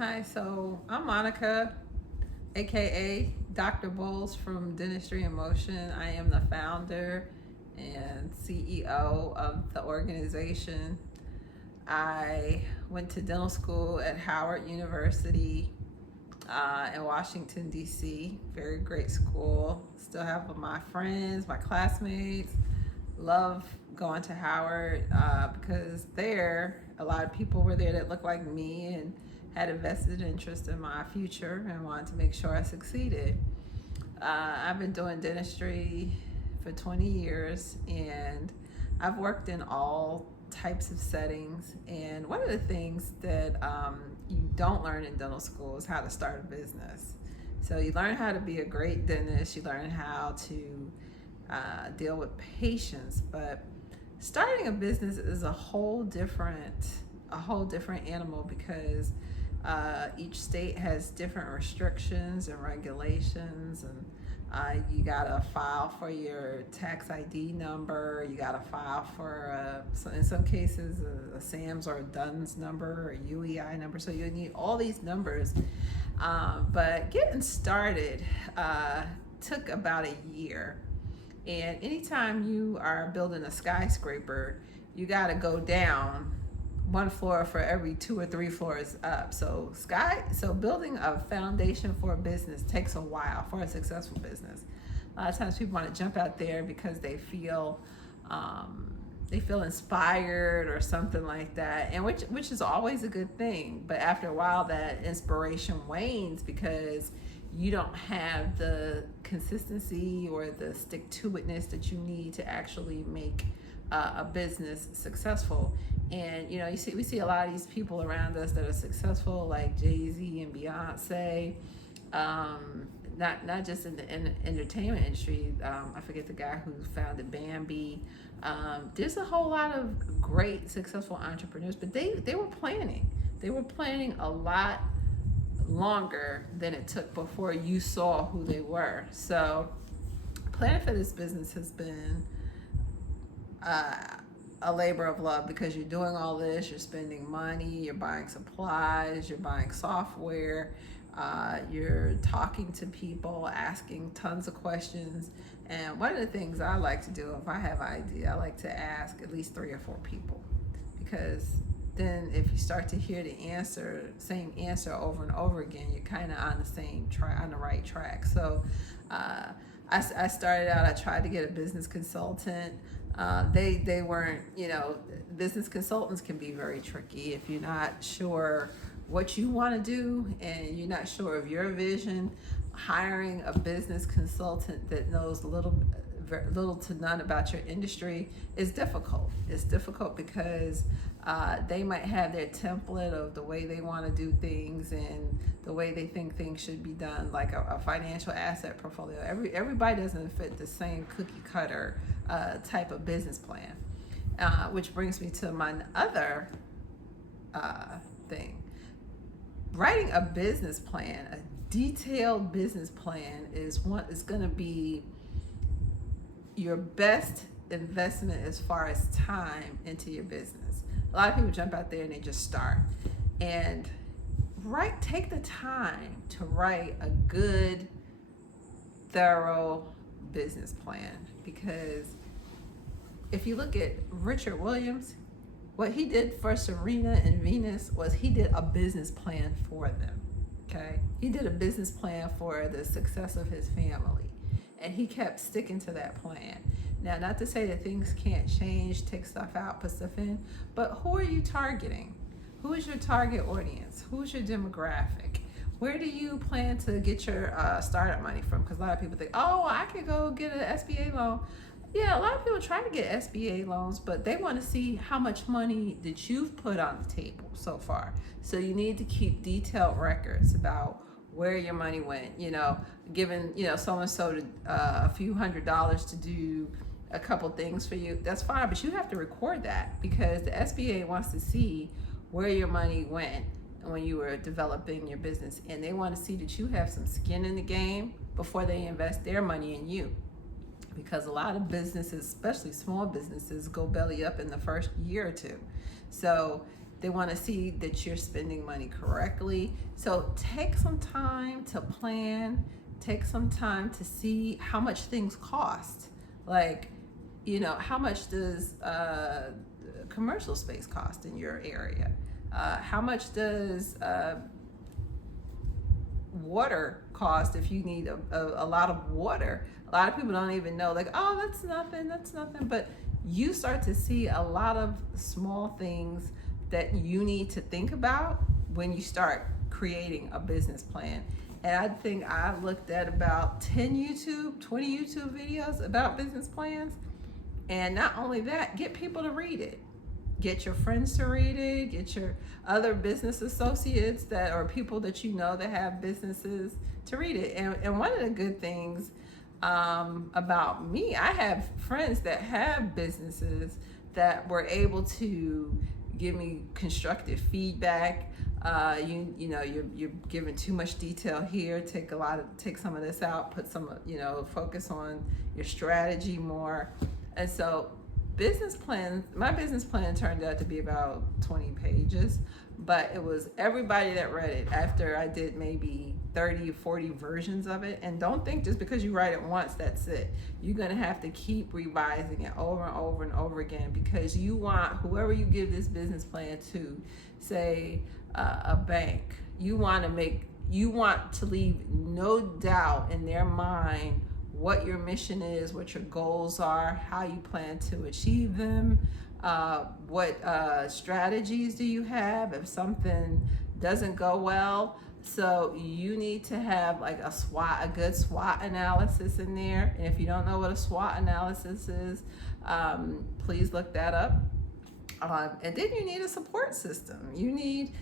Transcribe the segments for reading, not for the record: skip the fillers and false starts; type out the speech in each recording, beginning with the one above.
Hi, so I'm Monica, aka Dr. Bowles from Dentistry in Motion. I am the founder and CEO of the organization. I went to dental school at Howard University in Washington, D.C. Very great school. Still have my friends, my classmates. Love going to Howard because there, a lot of people were there that looked like me and had a vested interest in my future and wanted to make sure I succeeded. I've been doing dentistry for 20 years and I've worked in all types of settings. And one of the things that you don't learn in dental school is how to start a business. So you learn how to be a great dentist, you learn how to deal with patients, but starting a business is a whole different animal because each state has different restrictions and regulations, and you gotta file for your tax ID number. You gotta file for, in some cases, a SAMS or a DUNS number or a UEI number. So you need all these numbers. But getting started took about a year. And anytime you are building a skyscraper, you gotta go down one floor for every 2 or 3 floors up. So building a foundation for a business takes a while for a successful business. A lot of times people want to jump out there because they feel inspired or something like that, and which is always a good thing. But after a while, that inspiration wanes because you don't have the consistency or the stick-to-itness that you need to actually make a business successful. And we see a lot of these people around us that are successful, like Jay-Z and Beyonce. Not just in the entertainment industry. I forget the guy who founded Bambi. There's a whole lot of great successful entrepreneurs, but they were planning. They were planning a lot longer than it took before you saw who they were. So planning for this business has been a labor of love because you're doing all this, you're spending money, you're buying supplies, you're buying software, you're talking to people, asking tons of questions. And one of the things I like to do if I have an idea, I like to ask at least 3 or 4 people, because then if you start to hear the same answer over and over again, you're kind of on the right track. So I started out, I tried to get a business consultant. They weren't, business consultants can be very tricky if you're not sure what you want to do and you're not sure of your vision. Hiring a business consultant that knows little to none about your industry is difficult. It's difficult because they might have their template of the way they want to do things and the way they think things should be done, like a financial asset portfolio. Everybody doesn't fit the same cookie cutter type of business plan, which brings me to my other thing. Writing a business plan, a detailed business plan, is going to be your best investment as far as time into your business. A lot of people jump out there and they just start. And take the time to write a good, thorough business plan, because if you look at Richard Williams, what he did for Serena and Venus was he did a business plan for them. Okay, he did a business plan for the success of his family, and he kept sticking to that plan. Now, not to say that things can't change, take stuff out, put stuff in, but who are you targeting? Who is your target audience? Who's your demographic? Where do you plan to get your startup money from? Because a lot of people think, oh, I could go get an SBA loan. Yeah, a lot of people try to get SBA loans, but they want to see how much money that you've put on the table so far. So you need to keep detailed records about where your money went. Given so-and-so a few $100s to do a couple things for you, that's fine, but you have to record that because the SBA wants to see where your money went when you were developing your business, and they want to see that you have some skin in the game before they invest their money in you. Because a lot of businesses, especially small businesses, go belly up in the first year or two. So They want to see that you're spending money correctly. So take some time to plan, take some time to see how much things cost. Like, how much does commercial space cost in your area? How much does water cost if you need a lot of water? A lot of people don't even know, like, oh, that's nothing. But you start to see a lot of small things that you need to think about when you start creating a business plan. And I think I looked at about 20 YouTube videos about business plans. And not only that, get people to read it. Get your friends to read it, get your other business associates or people that that have businesses to read it. And one of the good things about me, I have friends that have businesses that were able to give me constructive feedback. You're giving too much detail here. Take some of this out. Put some, focus on your strategy more. And so, my business plan turned out to be about 20 pages, but it was everybody that read it after I did maybe 30 or 40 versions of it. And don't think just because you write it once, that's it. You're going to have to keep revising it over and over and over again, because you want whoever you give this business plan to, say a bank, you want to leave no doubt in their mind what your mission is, what your goals are, how you plan to achieve them, what strategies do you have if something doesn't go well. So you need to have like a good SWOT analysis in there. And if you don't know what a SWOT analysis is, please look that up. And then you need a support system. You need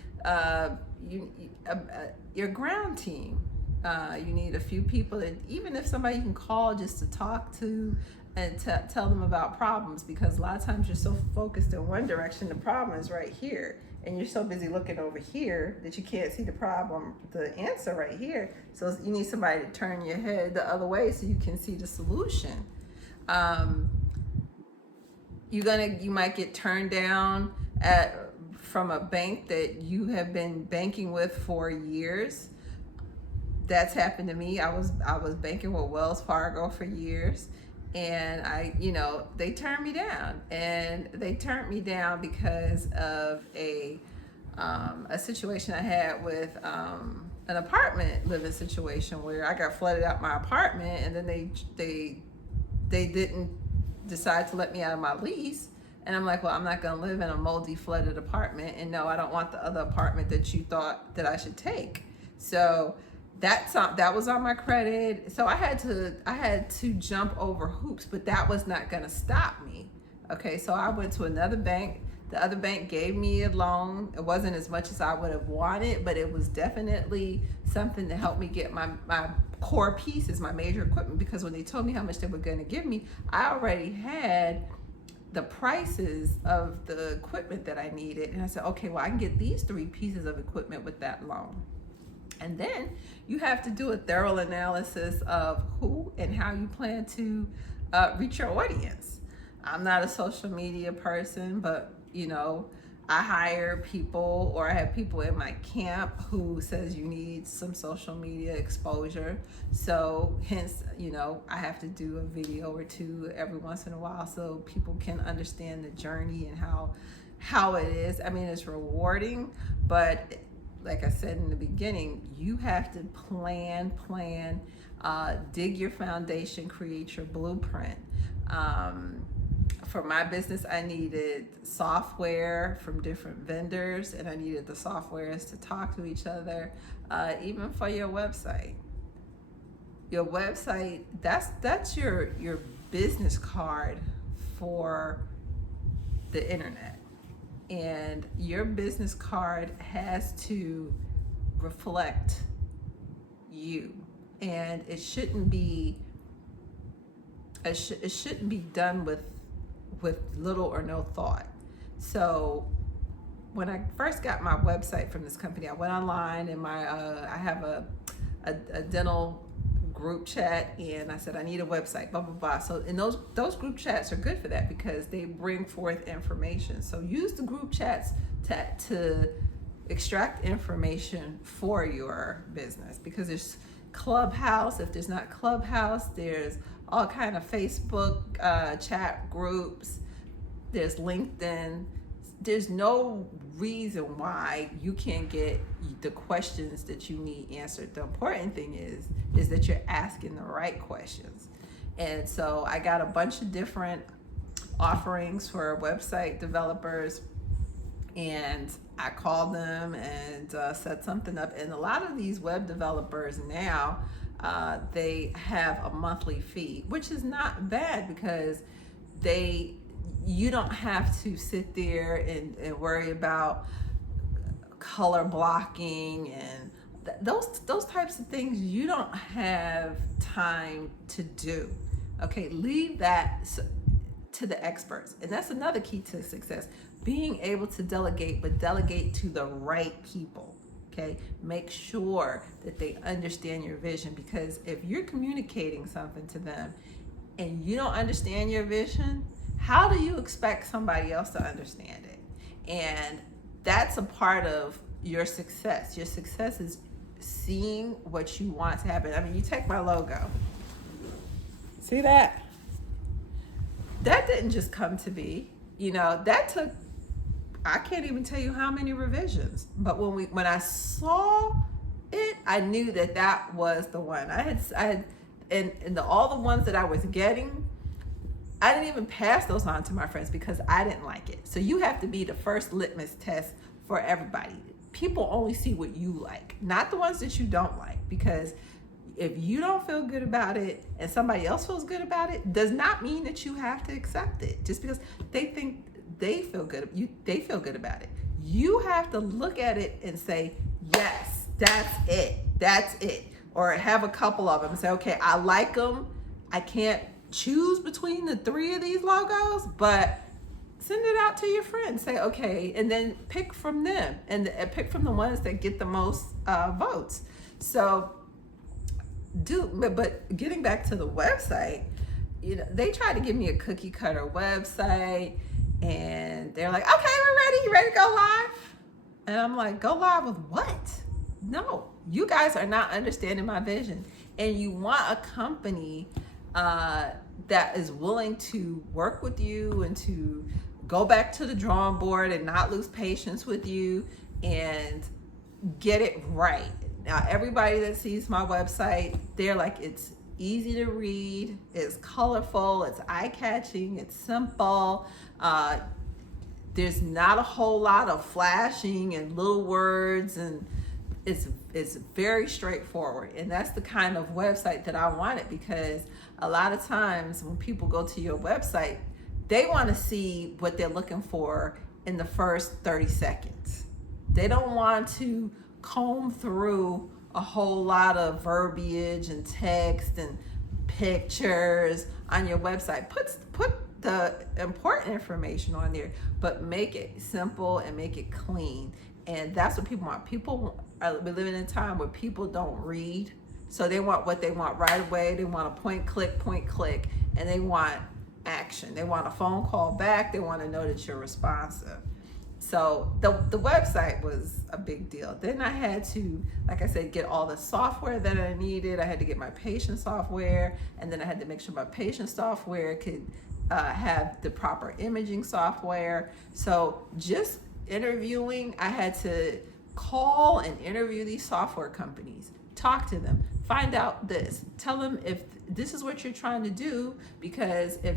your ground team. You need a few people that, even if somebody you can call just to talk to and tell them about problems, because a lot of times you're so focused in one direction, the problem is right here, and you're so busy looking over here that you can't see the answer right here. So you need somebody to turn your head the other way so you can see the solution. You might get turned down from a bank that you have been banking with for years. That's happened to me. I was banking with Wells Fargo for years, and they turned me down, and they turned me down because of a situation I had with an apartment living situation where I got flooded out my apartment, and then they didn't decide to let me out of my lease. And I'm like, well, I'm not going to live in a moldy, flooded apartment, and no, I don't want the other apartment that you thought that I should take. So that was on my credit. So I had to jump over hoops, but that was not going to stop me. Okay, so I went to another bank. The other bank gave me a loan. It wasn't as much as I would have wanted, but it was definitely something to help me get my core pieces, my major equipment, because when they told me how much they were going to give me, I already had the prices of the equipment that I needed. And I said, okay, well, I can get these 3 pieces of equipment with that loan. And then you have to do a thorough analysis of who and how you plan to reach your audience. I'm not a social media person, but I hire people, or I have people in my camp who says you need some social media exposure. So hence, I have to do a video or 2 every once in a while so people can understand the journey and how it is. I mean, it's rewarding, but like I said in the beginning, you have to plan, dig your foundation, create your blueprint. For my business, I needed software from different vendors, and I needed the softwares to talk to each other. Even for your website, that's your business card for the internet. And your business card has to reflect you, and it shouldn't be done with little or no thought. So when I first got my website from this company, I went online, and I have a dental group chat, and I said, I need a website, blah, blah, blah. So, and those group chats are good for that because they bring forth information. So use the group chats to extract information for your business, because there's Clubhouse. If there's not Clubhouse, there's all kind of Facebook chat groups. There's LinkedIn. There's no reason why you can't get the questions that you need answered. The important thing is that you're asking the right questions. And so I got a bunch of different offerings for website developers, and I called them and set something up. And a lot of these web developers now, they have a monthly fee, which is not bad, because you don't have to sit there and worry about color blocking and those types of things. You don't have time to do. Okay, leave that to the experts. And that's another key to success, being able to delegate, but delegate to the right people. Okay, make sure that they understand your vision, because if you're communicating something to them and you don't understand your vision, how do you expect somebody else to understand it? And that's a part of your success. Your success is seeing what you want to happen. I mean, you take my logo. See that? That didn't just come to be. That took, I can't even tell you how many revisions. But when I saw it, I knew that was the one. I had all the ones that I was getting, I didn't even pass those on to my friends because I didn't like it. So you have to be the first litmus test for everybody. People only see what you like, not the ones that you don't like, because if you don't feel good about it and somebody else feels good about it, does not mean that you have to accept it just because they think they feel good about it. You have to look at it and say, yes, that's it. Or have a couple of them and say, okay, I like them. I can't choose between the 3 of these logos, but send it out to your friends. Say, okay, and then pick from them and pick from the ones that get the most votes. So but getting back to the website, they tried to give me a cookie cutter website, and they're like, okay, we're ready. You ready to go live? And I'm like, go live with what? No, you guys are not understanding my vision. And you want a company that is willing to work with you and to go back to the drawing board and not lose patience with you and get it right. Now, everybody that sees my website, they're like, it's easy to read, it's colorful, it's eye-catching, it's simple. There's not a whole lot of flashing and little words, and it's very straightforward. And that's the kind of website that I wanted, because a lot of times when people go to your website, they want to see what they're looking for in the first 30 seconds. They don't want to comb through a whole lot of verbiage and text and pictures on your website. Put the important information on there, but make it simple and make it clean. And that's what people want. We're living in a time where people don't read, so they want what they want right away. They want a point click, and they want action. They want a phone call back. They want to know that you're responsive. So the website was a big deal. Then I had to, like I said, get all the software that I needed. I had to get my patient software, and then I had to make sure my patient software could have the proper imaging software. So just interviewing, I had to call and interview these software companies, talk to them, find out this, tell them if this is what you're trying to do, because if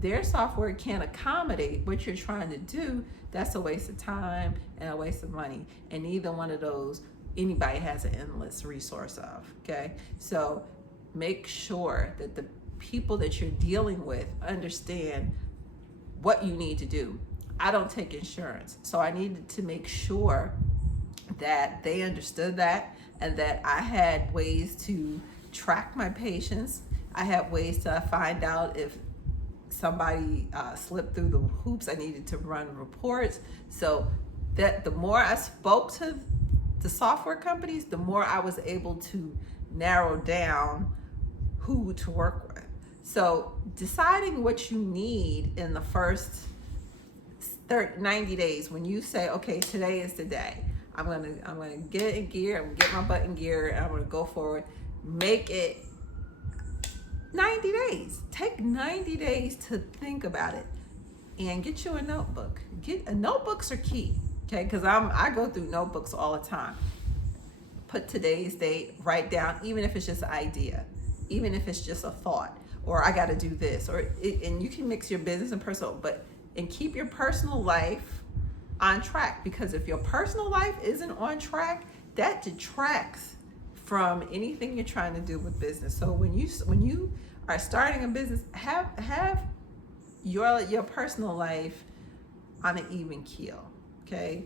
their software can't accommodate what you're trying to do, that's a waste of time and a waste of money. And neither one of those anybody has an endless resource of. Okay, so make sure that the people that you're dealing with understand what you need to do. I don't take insurance, so I needed to make sure that they understood that, and that I had ways to track my patients. I had ways to find out if somebody slipped through the hoops. I needed to run reports, so that the more I spoke to the software companies, the more I was able to narrow down who to work with. So deciding what you need in the first 90 days, when you say, okay, today is the day, I'm gonna get in gear, I'm gonna get my butt in gear, and I'm gonna go forward. Make it 90 days. Take 90 days to think about it, and get you a notebook. Notebooks are key, okay? Because I go through notebooks all the time. Put today's date, write down, even if it's just an idea, even if it's just a thought, or I got to do this, and you can mix your business and personal, and keep your personal life on track, because if your personal life isn't on track, that detracts from anything you're trying to do with business. So when you are starting a business, have your personal life on an even keel, okay?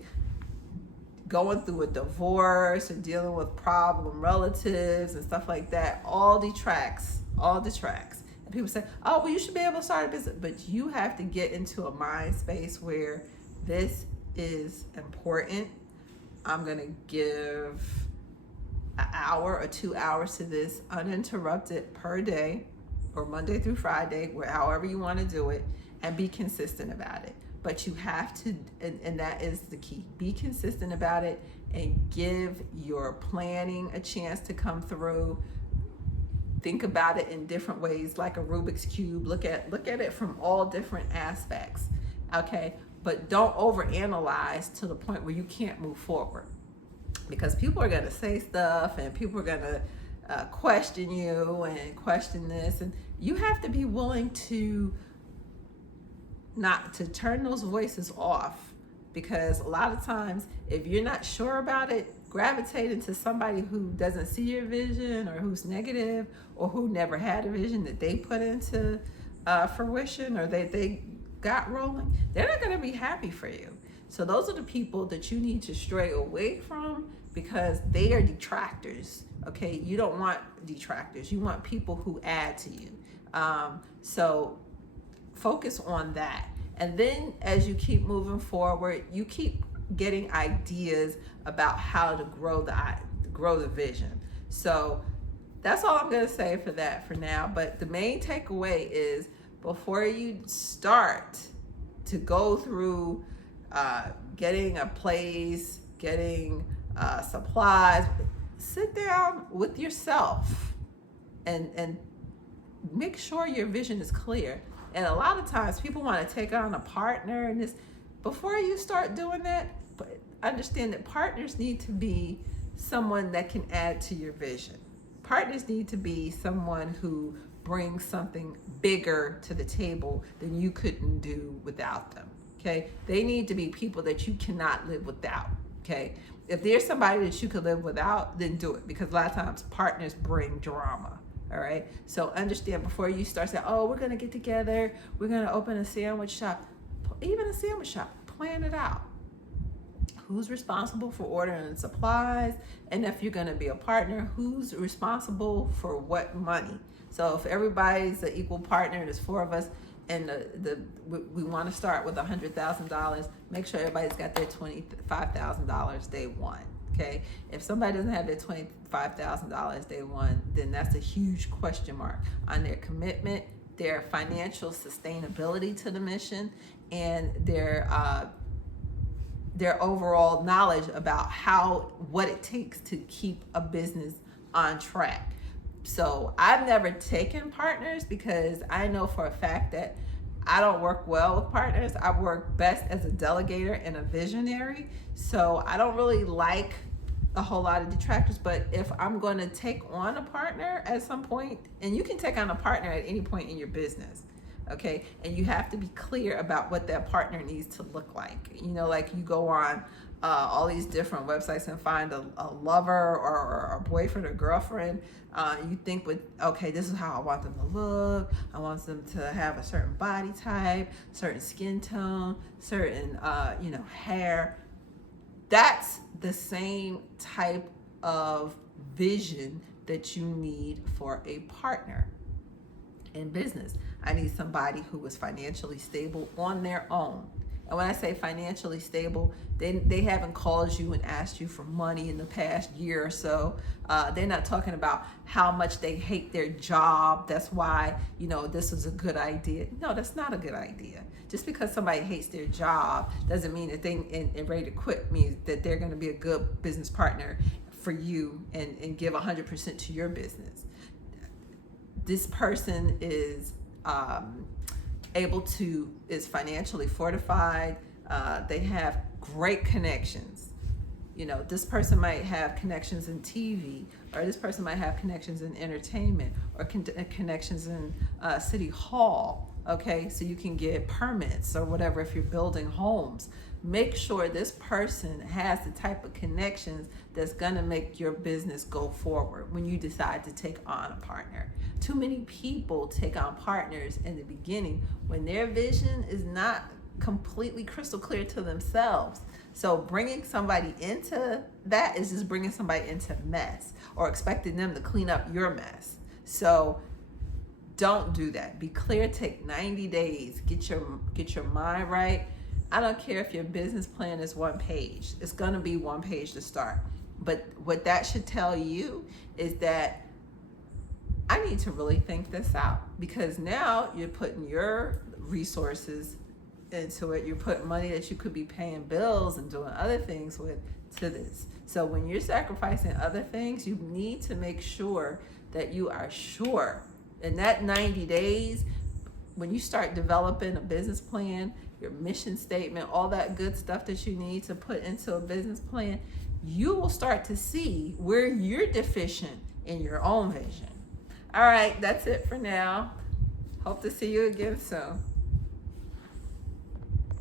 Going through a divorce or dealing with problem relatives and stuff like that all detracts. And people say, oh, well, you should be able to start a business, but you have to get into a mind space where this is important. I'm gonna give an hour or 2 hours to this uninterrupted per day, or Monday through Friday, however you want to do it, and be consistent about it. But you have to, and that is the key, be consistent about it and give your planning a chance to come through. Think about it in different ways, like a Rubik's Cube. Look at it from all different aspects, okay? But don't overanalyze to the point where you can't move forward, because people are gonna say stuff, and people are gonna question you and question this, and you have to be willing to not to turn those voices off, because a lot of times if you're not sure about it, gravitate into somebody who doesn't see your vision, or who's negative, or who never had a vision that they put into fruition, or they got rolling. They're not going to be happy for you. So those are the people that you need to stray away from, because they are detractors. Okay, you don't want detractors. You want people who add to you. So focus on that. And then as you keep moving forward, you keep getting ideas about how to grow the vision. So that's all I'm going to say for that for now. But the main takeaway is, before you start to go through getting a place, getting supplies, sit down with yourself and make sure your vision is clear. And a lot of times people want to take on a partner, and this, before you start doing that, understand that partners need to be someone that can add to your vision. Partners need to be someone who brings something bigger to the table than you couldn't do without them, okay? They need to be people that you cannot live without, okay? If there's somebody that you could live without, then do it, because a lot of times partners bring drama. All right. So understand, before you start saying, oh, we're going to get together, we're going to open a sandwich shop, even a sandwich shop, plan it out. Who's responsible for ordering supplies? And if you're going to be a partner, who's responsible for what money? So if everybody's an equal partner, there's 4 of us, and we want to start with $100,000, make sure everybody's got their $25,000 day one. Okay, if somebody doesn't have their $25,000 day one, then that's a huge question mark on their commitment, their financial sustainability to the mission, and their overall knowledge about what it takes to keep a business on track. So I've never taken partners, because I know for a fact that I don't work well with partners. I work best as a delegator and a visionary. So I don't really like a whole lot of detractors. But if I'm going to take on a partner at some point, and you can take on a partner at any point in your business, okay? And you have to be clear about what that partner needs to look like. You know, like you go on all these different websites and find a lover or a boyfriend or girlfriend. You think, okay, this is how I want them to look. I want them to have a certain body type, certain skin tone, certain, hair. That's the same type of vision that you need for a partner in business. I need somebody who is financially stable on their own. And when I say financially stable, they haven't called you and asked you for money in the past year or so. They're not talking about how much they hate their job. That's why, this is a good idea. No, that's not a good idea. Just because somebody hates their job doesn't mean that they and ready to quit means that they're going to be a good business partner for you and give 100% to your business. This person is is financially fortified. They have great connections. This person might have connections in TV, or this person might have connections in entertainment, or connections in City Hall. Okay, so you can get permits or whatever if you're building homes. Make sure this person has the type of connections that's gonna make your business go forward when you decide to take on a partner. Too many people take on partners in the beginning when their vision is not completely crystal clear to themselves. So bringing somebody into that is just bringing somebody into mess, or expecting them to clean up your mess. So don't do that. Be clear. Take 90 days. Get your mind right. I don't care if your business plan is 1 page. It's going to be 1 page to start. But what that should tell you is that I need to really think this out, because now you're putting your resources into it. You're putting money that you could be paying bills and doing other things with to this. So when you're sacrificing other things, you need to make sure that you are sure. In that 90 days, when you start developing a business plan, your mission statement, all that good stuff that you need to put into a business plan, you will start to see where you're deficient in your own vision. All right, that's it for now. Hope to see you again soon.